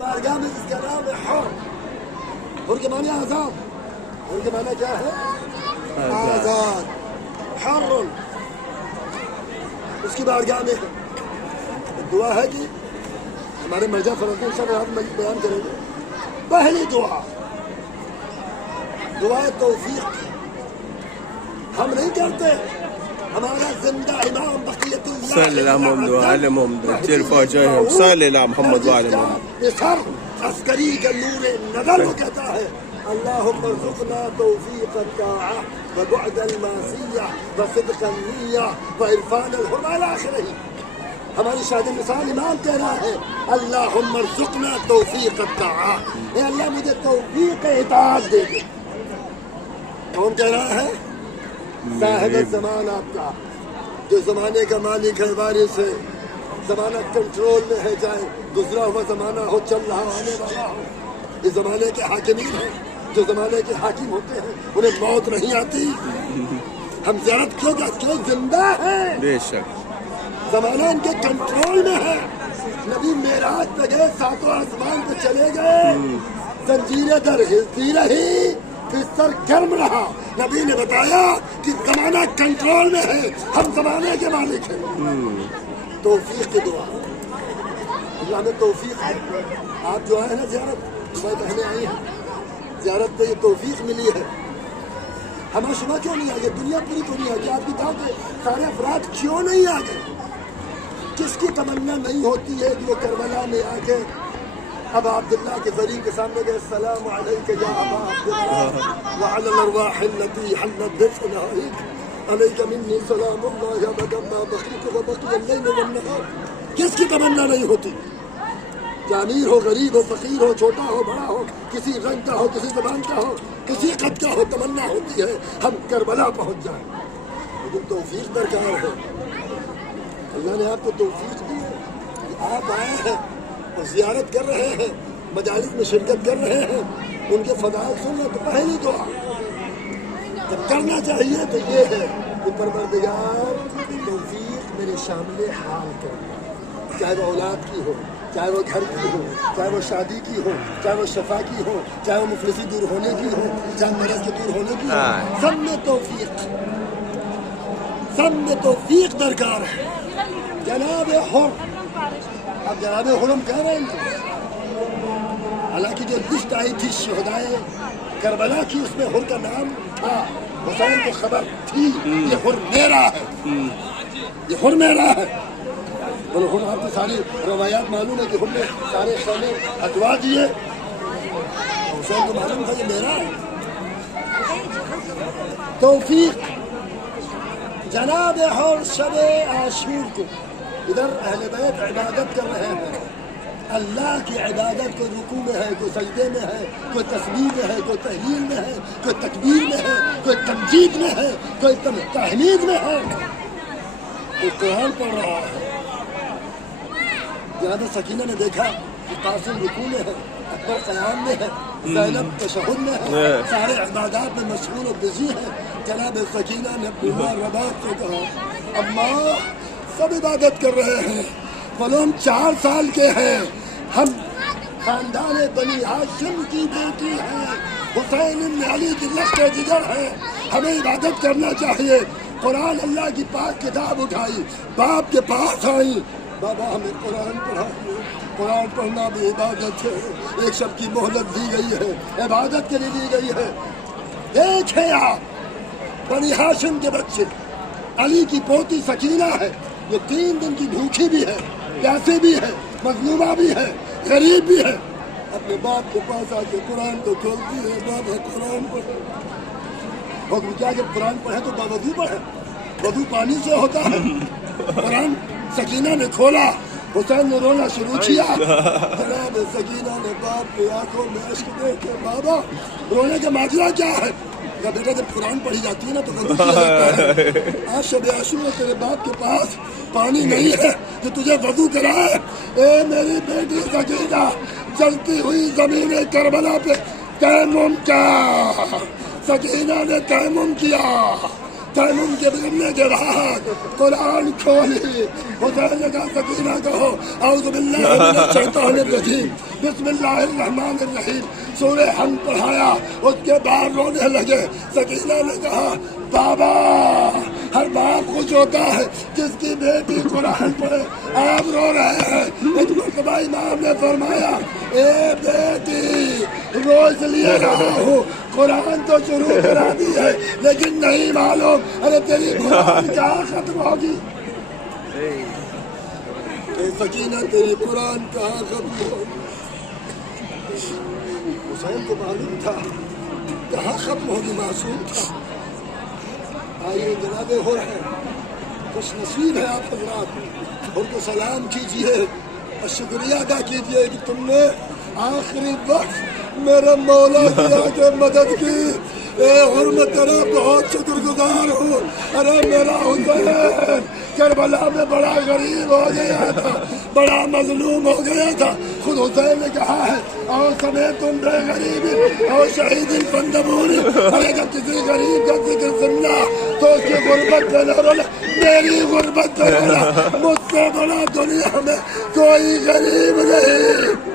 بارگاہ میں اس کا نام ہے حر. حر کے معنی آزاد. حر کے معنی کیا ہے؟ آزاد. حر. اس کی بارگاہ میں دعا ہے کہ ہمارے مرجع فرزند انشاءاللہ بیان کریں گے. پہلی دعا توفیق کی. ہم نہیں کرتے. ہمارا زندہ امام بقیت اللہ صلی اللہ محمد وعلی محمد ترفع جاہم صلی اللہ محمد وعلی محمد. یہ سر عسکری کا نور نظر وہ کہتا ہے اللہم ارزقنا توفیق الطاعہ وبعد المعصیہ وصدق النیہ وعرفان الحرمہ الی آخرہ. ہماری شاہد مثال امام کہہ رہا ہے اللہم ارزقنا توفیق الطاعہ. اے اللہ مجھے توفیق اطاعت دے دے. کون کہہ رہا ہے؟ صاحب الزمان آپ کا جو زمانے کا مالک ہے وارث ہے. زمانہ کنٹرول میں ہے چاہے گزرا ہوا زمانہ ہو چل رہا آنے والا ہو. یہ زمانے کے حاکمین ہیں جو زمانے کے حاکم ہوتے ہیں انہیں موت نہیں آتی. ہم زیارت کیوں کرتے ہیں؟ زندہ ہیں. بے شک زمانہ ان کے کنٹرول میں ہے. نبی معراج پہ گئے ساتوں آسمان پہ چلے گئے زنجیریں در ہلتی رہی بستر گرم رہا. نبی نے بتایا کہ زمانہ کنٹرول میں ہے ہم زمانے کے مالک ہیں. توفیق کی دعا اللہ میں توفیق ہے. آپ جو آئے ہیں نا زیارت صبح بہنیں آئی ہیں زیارت پہ یہ توفیق ملی ہے. ہمیں شبہ کیوں نہیں آگے؟ دنیا پوری تو نہیں آگے. آپ کی بات ہے سارے افراد کیوں نہیں آگے؟ کس کی تمنا نہیں ہوتی ہے کہ وہ کربلا میں آگے ابا عبداللہ کے ذریعے کے سامنے گئے السلام علیک یا ابا عبداللہ وعلی الارواح التي حلت بفنائک علیک منی سلام اللہ ابدا ما بقیت وبقی اللیل والنہار. کس کی تمنا نہیں ہوتی؟ کہ امیر ہو غریب ہو فقیر ہو چھوٹا ہو بڑا ہو کسی رنگ کا ہو کسی زبان کا ہو کسی قد کا ہو تمنا ہوتی ہے ہم کربلا پہنچ جائیں. لیکن توفیق درکار ہے. اللہ نے آپ کو توفیق دی ہے. آپ آئے ہیں اور زیارت کر رہے ہیں مجالس میں شرکت کر رہے ہیں ان کے فضائل سن لیں. تو پہلی دعا جب کرنا چاہیے تو یہ ہے کہ پروردگار توفیق میرے شامل حال کر. چاہے وہ اولاد کی ہو چاہے وہ گھر کی ہو چاہے وہ شادی کی ہو چاہے وہ شفا کی ہو چاہے وہ مفلسی دور ہونے کی ہو چاہے مرض کے دور ہونے کی ہو. سب میں توفیق درکار ہے. جناب حر اب جناب حرم کہہ رہے ہیں حالانکہ جو لسٹ آئی تھی شہدائے کربلا کی اس میں حر کا نام تھا. حسین کو خبر تھی یہ حر میرا ہے یہ حر میرا ہے. اور حر آپ کو ساری روایات معلوم ہے کہ حر نے سارے خیمے ہٹوا دیے. حسین کو معلوم تھا یہ میرا ہے. توفیق جناب حر شب عاشور کو ادھر اہل بیت عبادت کر رہے ہیں. اللہ کی عبادت کوئی رکوع میں ہے کوئی سجدے میں ہے کوئی تسبیح میں ہے کوئی تحلیل میں ہے کوئی تکبیر میں ہے کوئی تمجید میں ہے کوئی تحمید میں ہے کوئی قرآن پڑھ رہا ہے. جناب سکینہ نے دیکھا کہ قاسم رکوع میں ہے اکبر قیام میں ہے زینب تشہد میں ہے سارے عبادات میں مشغول و بزی ہیں. جناب سکینہ نے اپنی رباب کو کہا اماں سب عبادت کر رہے ہیں فلوم 4 سال کے ہیں ہم خاندان بنی ہاشم کی بیٹی ہیں حسین بن علی کی لشت جگر ہے ہمیں عبادت کرنا چاہیے. قرآن اللہ کی پاک کتاب اٹھائی باپ کے پاس آئی بابا ہمیں قرآن پڑھائیے. قرآن پڑھنا بھی عبادت ہے. ایک شب کی مہلت دی گئی ہے عبادت کے لیے دی گئی ہے. دیکھیں آپ بنی ہاشم کے بچے علی کی پوتی سکینہ ہے جو 3 دن کی بھوکھی بھی ہے پیاسی بھی ہے مظلومہ بھی ہے غریب بھی ہے. اپنے باپ کے پاس آ کے قرآن کو کھولتی ہے بابا قرآن پڑھے. حکم کیا جب قرآن پڑھے تو باوضو پڑھے. وضو پانی سے ہوتا ہے. قرآن سکینہ نے کھولا حسین نے رونا شروع کیا. جناب سکینہ نے باپ کی آنکھوں میں اشک دیکھ کے بابا رونے کا ماجرا کیا ہے؟ بیٹا جب قرآن پڑھی جاتی ہے نا تو وضو کیا جاتا ہے. آج شب عاشور ہے تیرے باپ کے پاس پانی نہیں ہے جو تجھے وضو کرائے. اے میری بیٹی سکینہ چلتی ہوئی زمین کربلا پہ تیمم کیا. سکینہ نے تیمم کیا. تیمم کے بگڑنے کے بعد قرآن کھولی. حسین نے کہا سکینہ کہو اعوذ باللہ من الشیطان الرجیم بسم اللہ الرحمن الرحیم سورہ حمد پڑھایا. اس کے بعد رونے لگے. سکینہ نے کہا بابا ہر باپ خوش ہوتا ہے جس کی بیٹی قرآن پڑھے, آپ رو رہے ہیں. ایک مرتبہ امام نے فرمایا اے بیٹی رو اس لیے رہا ہوں قرآن تو شروع کرا دی ہے لیکن نہیں معلوم ارے تیری قرآن کہاں ختم ہوگی. سکینہ تیری قرآن کہاں ختم ہوگی. حسین کو معلوم تھا کہاں ختم ہوگی, معصوم تھا. آئیے جناب ہو رہے خوش نصیب ہے آپ حضرات, ان کو سلام کیجیے اور شکریہ ادا کیجیے کہ تم نے آخری وقت میرے مولا کی آگے مدد کی. اے حرمت تیرا بہت شکر گزار ہوں. ارے میرا حسین کربلا میں بڑا غریب ہو گیا تھا, بڑا مظلوم ہو گیا تھا. خود حسین نے کہا ہے اور سمیت تم بے غریب اور شہید فندبون. ارے جب کسی غریب کا ذکر سننا تو اس کی غربت پہ نہ رونا, میری غربت پہ رونا. مجھ سے بڑا دنیا میں کوئی غریب نہیں.